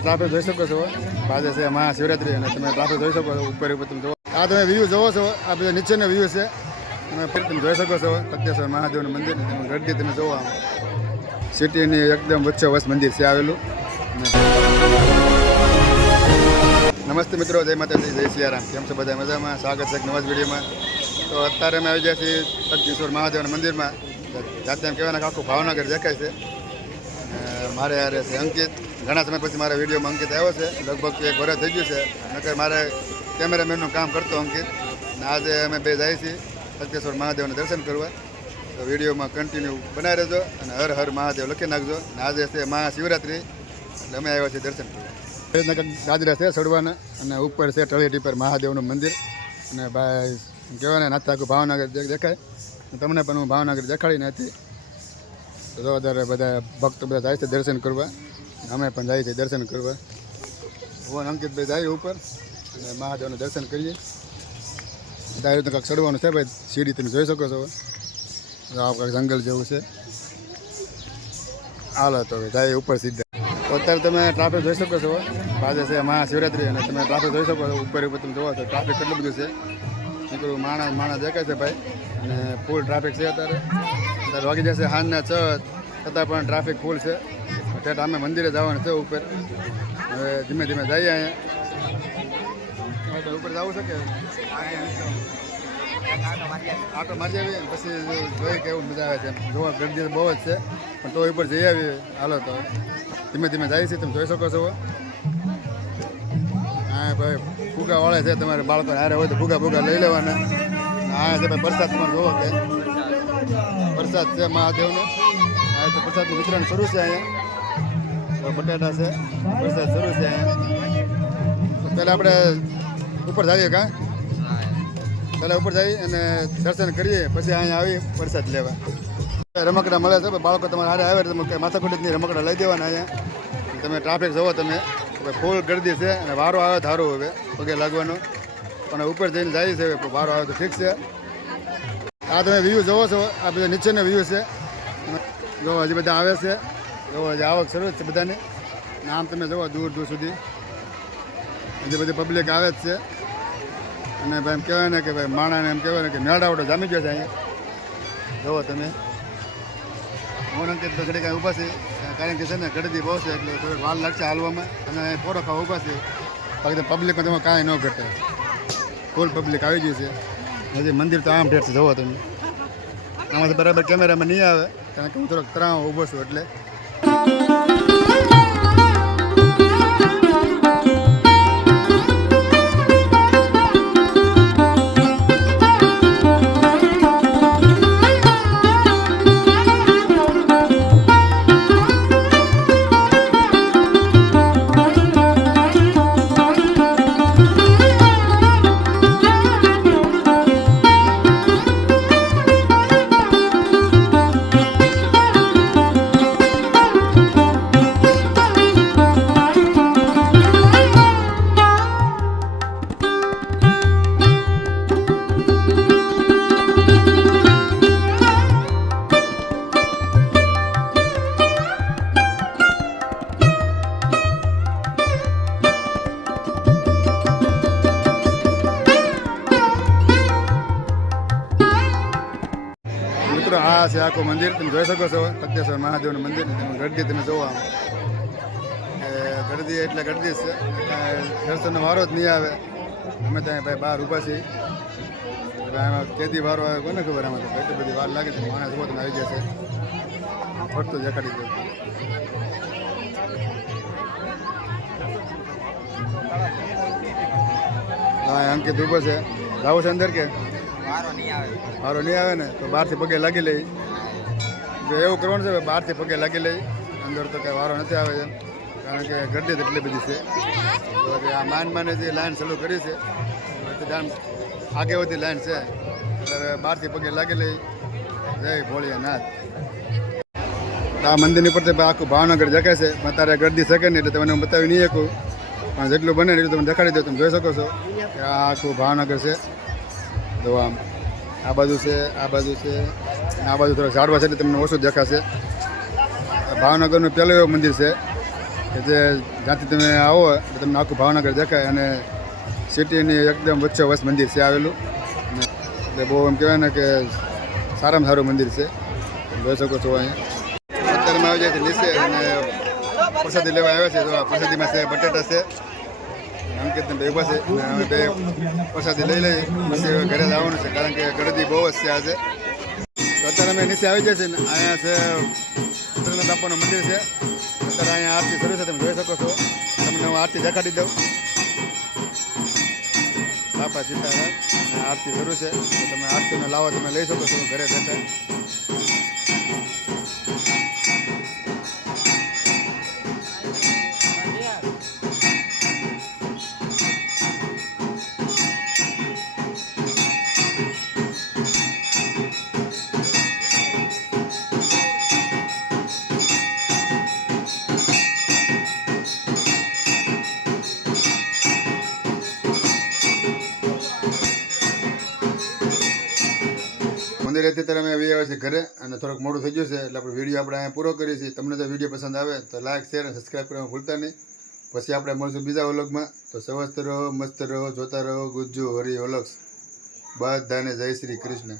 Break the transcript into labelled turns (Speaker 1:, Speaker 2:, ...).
Speaker 1: Traffic જોઈ શકો છો. આજે છે મહાશિવરાત્રી અને તમે ટ્રાફિક જોઈ શકો છો ઉપર ઉપર તમે જોવો આ તમે વ્યૂ જોવો છો. આ બધા નીચેનો વ્યૂ છે. તમે તમે જોઈ શકો છો. તક્તેશ્વર મહાદેવનું મંદિર તમે ગઢડી તમે જોવો આમ. સિટીની એકદમ વચ્ચે વસ મંદિર છે આવેલું. નમસ્તે મિત્રો, જય માતાજી, જય સિયારામ. કેમ છો બધા મજામાં? સ્વાગત છે નવા વિડીયોમાં. તો અત્યારે અમે આવી ગયા છીએ તક્તેશ્વર મહાદેવના મંદિરમાં. જાતે એમ કહેવાના આખું ભાવનગર દેખાય છે. મારે યારે છે અંકિત. ઘણા સમય પછી મારા વિડીયોમાં અંકિત આવ્યો છે. લગભગ એક વર્ષ થઈ ગયું છે. નકર મારે કેમેરામેનનું કામ કરતો અંકિત. ને આજે અમે બે જાય છીએ. તક્તેશ્વર મહાદેવના દર્શન કરવા. તો વિડીયોમાં કન્ટિન્યુ બનાવી રહેજો અને હર હર મહાદેવ લખી નાખજો. અને આજે છે મહાશિવરાત્રિ. એટલે અમે આવ્યા છીએ દર્શન કરવા. ગાજરા છે ચડવાના અને ઉપર છે તળેટી પર મહાદેવનું મંદિર. અને ભાઈ કહેવાય ને નાતા આખું ભાવનગર દેખાય. તમને પણ હું ભાવનગર દેખાડી નથી તો વધારે બધા ભક્તો બધા જાય છે દર્શન કરવા. અમે પણ જાય છે દર્શન કરવા. ભગવાન અંકિતભાઈ જાય ઉપર અને મહાદેવનું દર્શન કરીએ. આ તો કાંક ચડવાનું છે ભાઈ સીડી તમે જોઈ શકો છો. આ કાંક જંગલ જેવું છે. હાલો તો જાય ઉપર સીધા. અત્યારે તમે ટ્રાફિક જોઈ શકો છો. આજે છે મહાશિવરાત્રી અને તમે ટ્રાફિક જોઈ શકો છો. ઉપર ઉપર તમે જોવો તો ટ્રાફિક કેટલું બધું છે. નીકળું માણસ માણસ દેખાય છે ભાઈ. અને ફૂલ ટ્રાફિક છે અત્યારે. અત્યારે વાગી જશે સાંજના છ, છતાં પણ ટ્રાફિક ફૂલ છે. ઠેઠ અમે મંદિરે જવાનું છે ઉપર. હવે ધીમે ધીમે જઈએ અહીંયા. ઉપર જવું છે કે? આટો મારી આવીએ પછી જોઈ કેવું મજા આવે છે જોવા ગરદી બહુ જ છે. પણ તો ઉપર જઈ આવીએ. હાલો તો. ધીમે ધીમે જાય છે તમે જોઈ શકો છો. હા, ભાઈ, ફૂગા વાળે છે તમારે બાળકો હારે હોય તો ફૂગા ફૂગા લઈ લેવાના. હા છે ભાઈ વરસાદ તમારે જોવો કે? પ્રસાદ છે મહાદેવનો. હા તો પ્રસાદનું વિતરણ શરૂ છે અહીંયા. બટાટા છે વરસાદ શરૂ છે. પહેલાં આપણે ઉપર જઈએ કાં? પહેલાં ઉપર જઈએ અને દર્શન કરીએ, પછી અહીંયા આવી વરસાદ લેવા. રમકડા મળે છે, બાળકો તમારે હારે આવે, તમે કંઈ રમકડા લઈ દેવાના અહીંયા. તમે ટ્રાફિક જવો તમે ફૂલ ગરદી છે અને વારો આવે ધારો હવે, પગે લાગવાનો. પણ ઉપર જઈને જાય છે વારો આવે તો ઠીક છે. આ તમે વ્યૂ જોવો છો, આ બધા નીચેનો વ્યૂ છે. જો હજી બધા આવે છે. જો હજી આવક શરૂ છે બધાને. આમ તમે જોવો દૂર દૂર સુધી. જે બધી પબ્લિક આવે જ છે. અને ભાઈ એમ કહેવાય ને કે ભાઈ માણાને એમ કહેવાય ને કે મેળાવડો જામી ગયો છે અહીંયા. જોવો તમે. હું અંકિત તો ઘડી કાંઈ ઊભા છે. કારણ કે છે ને ગળદી બહુ છે એટલે થોડીક વાલ લાગશે હાલવામાં. અને પોરો ખાવા ઊભા છે. બાકી પબ્લિકમાં તમે કાંઈ ન ઘટે. ફૂલ પબ્લિક આવી ગયું છે. હજી મંદિર તો આમ ઠેઠ છે. જોવો તમે. આમાંથી બરાબર કેમેરામાં નહીં આવે. કારણ કે હું થોડોક તરાવ ઊભો છું એટલે. Thank you. મિત્રો આ છે આખું મંદિર. તમે જોઈ શકો છો તક્તેશ્વર મહાદેવનું મંદિર તમે ગરદી તમે જોવો આમ. ગરદી એટલે ગરદી છે. દર્શનનો વારો જ નહીં આવે. અમે ત્યાં ભાઈ બહાર ઊભા છીએ. એમાં કેદી વારો આવે કોને ખબર આમાં તો? એટલી બધી વાર લાગે છે, માણસ જુઓ તમે આવી જશે ફરતું જકાડી દઉં હા, અંકિત ઊભો છે. જાવું છે અંદર કે?
Speaker 2: વારો નહીં આવે.
Speaker 1: ને, તો બહારથી પગે લાગી લઈ જો એવું કરવાનું છે બહારથી પગે લાગી લઈ અંદર તો કંઈ વારો નથી આવે એમ. કારણ કે ગરદી એટલી બધી છે. તો આ માન માને જે લાઈન શરૂ કરી છે આગે જાણ લાઈન છે. એટલે બહારથી પગે લાગી લઈ જય ભોળિયાનાથ. આ મંદિરની ઉપર આખું ભાવનગર જગે છે. તારે ગરદી શકે નહીં, એટલે તમને હું બતાવી નહીં શકું. પણ જેટલું બને એટલું તમે દેખાડી દો, તમે જોઈ શકો છો. કે આ આખું ભાવનગર છે. જો આમ, આ બાજુ છે, આ બાજુ છે આ બાજુ થોડા ઝાડવા છે એટલે તમને ઓછું દેખાશે. ભાવનગરનું પહેલું એવું મંદિર છે કે જે જ્યાંથી તમે આવો એટલે તમને આખું ભાવનગર દેખાય અને સિટીની એકદમ વચ્ચે વચ્ચ મંદિર છે આવેલું. એટલે બહુ એમ કહેવાય ને કે સારામાં સારું મંદિર છે. જોઈ શકો છો અહીંયા. અત્યારે આવી જાય છે નીચે અને પ્રસાદી લેવા આવ્યા છે. તો પ્રસાદીમાં છે બટેટા છે. અંકિત ને બે અને અમે બે પ્રસાદી લઈ લઈએ. પછી ઘરે જવાનું છે, કારણ કે ગરદી બહુ જ છે આજે. અત્યારે અમે નીચે આવી છે ને અહીંયા છે ઉત્તરનાથ બાપાનું મંદિર છે. અત્યારે અહીંયા આરતી શરૂ છે, તમે જોઈ શકો છો. તમને હું આરતી દેખાડી દઉં. બાપા સીતારામ આરતી શરૂ છે. તમે આરતીનો લાવો, તમે લઈ શકો છો ઘરે બેઠા. મંદિરેથી ત્યારે અમે આવી આવ્યા છીએ ઘરે અને થોડોક મોડું થઈ ગયું છે એટલે આપણે વીડિયો આપણે અહીંયા પૂરો કરીએ છીએ. તમને જો વીડિયો પસંદ આવે તો લાઇક શેર અને સબસ્ક્રાઈબ કરવાનું ભૂલતા નહીં. પછી આપણે મળશું બીજા વ્લોગમાં. તો સ્વસ્થ રહો, મસ્ત રહો, જોતા રહો, ગુજ્જુ, હરી ઓલક્ષ બધાને જય શ્રી કૃષ્ણ.